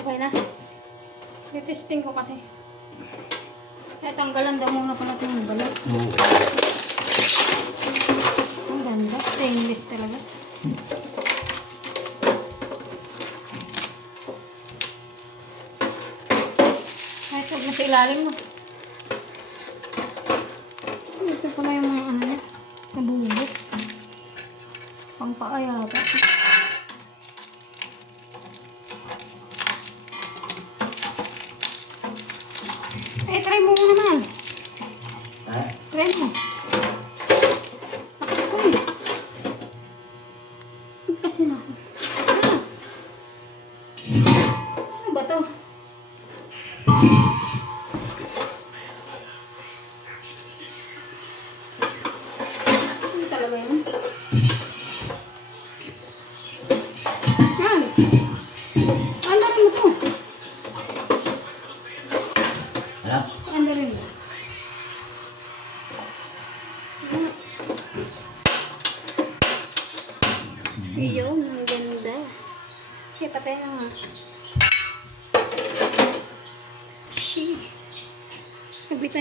Okay na. Retesting ko kasi. Kaya tanggalan daw muna pala itong balot. Ang ganda. Stainless talaga. Kahit huwag na sa ilalim mo. Ito pala yung mga ano niya. Nabubot. Pangpaa yata. Try mo muna naman. Ha? Try mo. Uy. Kasi na ako. Ano ba to? Ano talaga yun? Yan. Ano rin mo to? Harap. Ano rin mo? Ayun, ang ganda. Okay, patay na nga. She. Nabitan